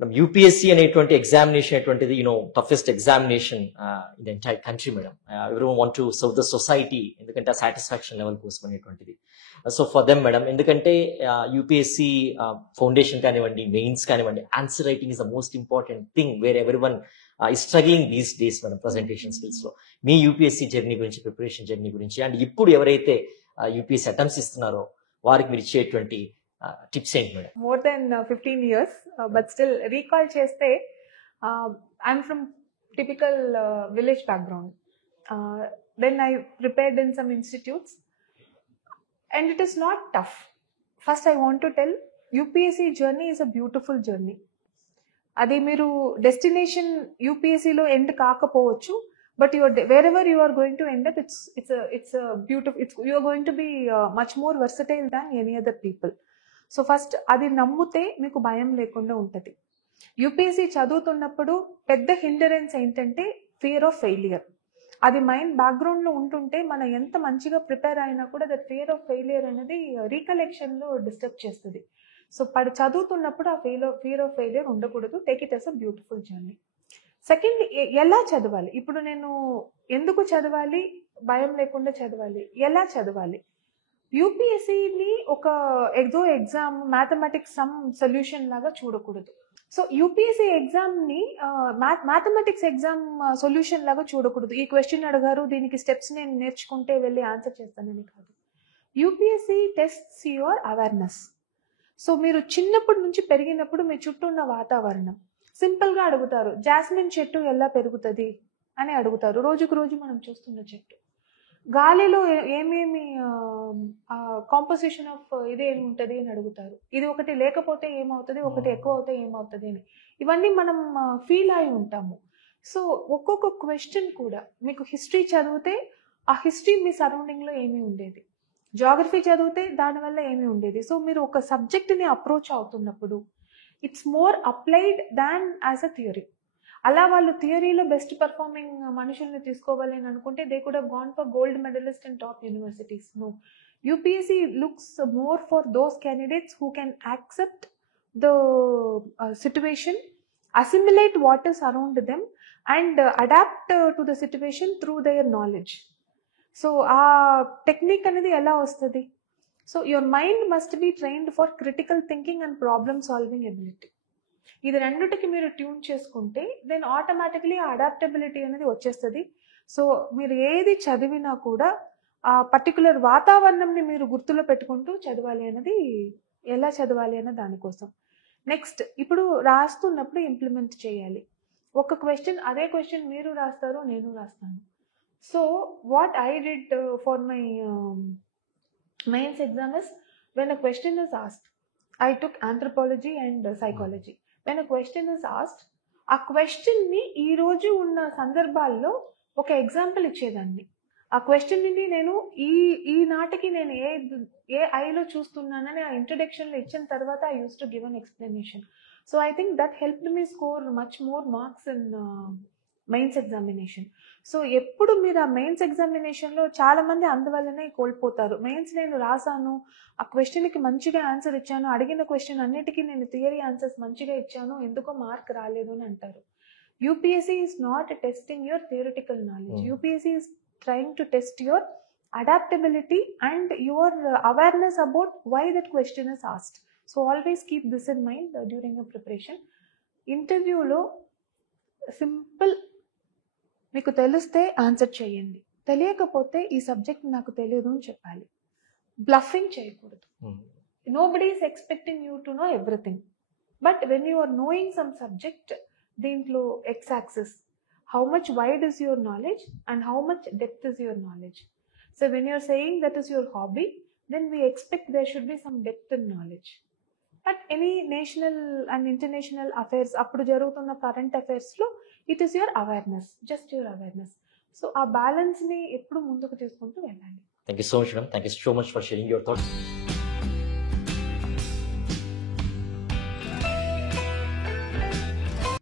Madam UPSC అనేటువంటి examination అనేటువంటిది toughest examination in the entire country madam. Everyone want to serve the society, ఎందుకంటే ఆ satisfaction level కోసం అనేటువంటిది. సో ఫర్ దెమ్ మేడం, ఎందుకంటే UPSC foundation కానివ్వండి, మెయిన్స్ కానివ్వండి, answer writing is the most important thing where everyone ఈ struggling these days madam presentation skills లో. మీ యూపీఎస్సీ జర్నీ గురించి, ప్రిపరేషన్ జర్నీ గురించి, అండ్ ఇప్పుడు ఎవరైతే యూపీఎస్సీ అటెంప్ట్స్ ఇస్తున్నారో వారికి మీరు ఇచ్చేటువంటి టిప్స్ ఏంటి madam? More than 15 years, but still recall cheste, I'm from typical village background. Then I prepared in some institutes, and it is not tough. First I want to tell, UPSC journey is a beautiful journey. Adi meeru destination UPSC lo end kaakapovachu, but wherever you are going to end up, it's a beautiful, you are going to be much more versatile than any other people. So first అది నమ్మితే మీకు భయం లేకుండా ఉంటుంది. UPSC చదువుతున్నప్పుడు పెద్ద hindrance ఏంటంటే fear of failure. అది మైండ్ బ్యాక్గ్రౌండ్లో ఉంటుంటే మనం ఎంత మంచిగా ప్రిపేర్ అయినా కూడా దట్ ఫియర్ ఆఫ్ ఫెయిలియర్ అనేది రీకలెక్షన్లో డిస్టర్బ్ చేస్తుంది. సో చదువుతున్నప్పుడు ఆ ఫియర్ ఆఫ్ ఫెయిలియర్ ఉండకూడదు. Take it as a beautiful journey. Second, ఎలా చదవాలి? ఇప్పుడు నేను ఎందుకు చదవాలి, భయం లేకుండా చదవాలి, ఎలా చదవాలి? యూపీఎస్సీని ఒక ఎగ్జామ్ మ్యాథమెటిక్స్ సమ్ సొల్యూషన్ లాగా చూడకూడదు. సో యూపీఎస్సీ ఎగ్జామ్ని మ్యాథమెటిక్స్ ఎగ్జామ్ సొల్యూషన్ లాగా చూడకూడదు. ఈ క్వశ్చన్ అడిగారు, దీనికి స్టెప్స్ నేను నేర్చుకుంటే వెళ్ళి ఆన్సర్ చేస్తానని కాదు. UPSC tests your awareness. So మీరు చిన్నప్పటి నుంచి పెరిగినప్పుడు మీ చుట్టూ ఉన్న వాతావరణం సింపుల్గా అడుగుతారు, జాస్మిన్ చెట్టు ఎలా పెరుగుతుంది అని అడుగుతారు. రోజుకు రోజు మనం చూస్తున్న చెట్టు. గాలిలో ఏమేమి కాంపోజిషన్ ఆఫ్ ఇదేమి ఉంటుంది అని అడుగుతారు. ఇది ఒకటి లేకపోతే ఏమవుతుంది, ఒకటి ఎక్కువ అవుతే ఏమవుతుంది అని. ఇవన్నీ మనం ఫీల్ అయి ఉంటాము. సో ఒక్కొక్క క్వశ్చన్ కూడా మీకు హిస్టరీ చదివితే ఆ హిస్టరీ మీ సరౌండింగ్లో ఏమి ఉండేది, జాగ్రఫీ చదివితే దానివల్ల ఏమి ఉండేది. సో మీరు ఒక సబ్జెక్ట్ని అప్రోచ్ అవుతున్నప్పుడు it's more applied than as a theory. అలా వాళ్ళు థియరీలో బెస్ట్ పర్ఫార్మింగ్ మనుషుల్ని తీసుకోవాలి అని అనుకుంటే they could have gone for gold medalist in top universities. No, UPSC looks more for those candidates who can accept the situation, assimilate what is around them and adapt to the situation through their knowledge. So ఆ technique అనేది ఎలా వస్తుంది? So your mind must be trained for critical thinking and problem solving ability. ఇది రెండుటికి మీరు tune చేసుకుంటే then automatically ఆ adaptability అనేది వచ్చేస్తుంది. సో మీరు ఏది చదివినా కూడా ఆ పర్టికులర్ వాతావరణంని మీరు గుర్తులో పెట్టుకుంటూ చదవాలి అనేది, ఎలా చదవాలి అన్న దానికోసం. నెక్స్ట్, ఇప్పుడు రాస్తున్నప్పుడు ఇంప్లిమెంట్ చేయాలి. ఒక క్వశ్చన్, అదే క్వశ్చన్ మీరు రాస్తారు, నేను రాస్తాను. So what I did for my mains exam is, when a question is asked, I took anthropology and psychology. When a question is asked, ఆ క్వశ్చన్ని ఈరోజు ఉన్న సందర్భాల్లో ఒక ఎగ్జాంపుల్ ఇచ్చేదాన్ని. ఆ క్వశ్చన్ని నేను ఈ నాటికి నేను ఏ ఐలో చూస్తున్నానని ఆ ఇంట్రడక్షన్లో ఇచ్చిన తర్వాత I use to give an explanation. So I think that helped me score much more marks in mains examination. So ఎప్పుడు మీరు ఆ మెయిన్స్ ఎగ్జామినేషన్లో చాలామంది అందువల్లనే కోల్పోతారు. మెయిన్స్ నేను రాశాను, ఆ క్వశ్చన్కి మంచిగా ఆన్సర్ ఇచ్చాను, అడిగిన క్వశ్చన్ అన్నిటికీ నేను థియరీ ఆన్సర్స్ మంచిగా ఇచ్చాను, ఎందుకో మార్క్ రాలేదు అని అంటారు. UPSC is not testing your theoretical knowledge. UPSC is trying to test your adaptability and your awareness about why that question is asked. So always keep this in mind during your preparation. Interview lo simple, మీకు తెలిస్తే answer చేయండి, తెలియకపోతే ఈ subject నాకు తెలియదు అని చెప్పాలి. Bluffing చేయకూడదు. Nobody is expecting you to know everything, but when you are knowing some subject, దీంట్లో X axis, how much wide is your knowledge and how much depth is your knowledge. So when you're saying that is your hobby, then we expect there should be some depth in knowledge. But any national and international affairs, appudu jarugutunna current affairs lo, it is your awareness, just your awareness. So aa balance ni eppudu munduku teeskunటూ వెళ్ళాలి. Thank you so much, madam. Thank you so much for sharing your thoughts.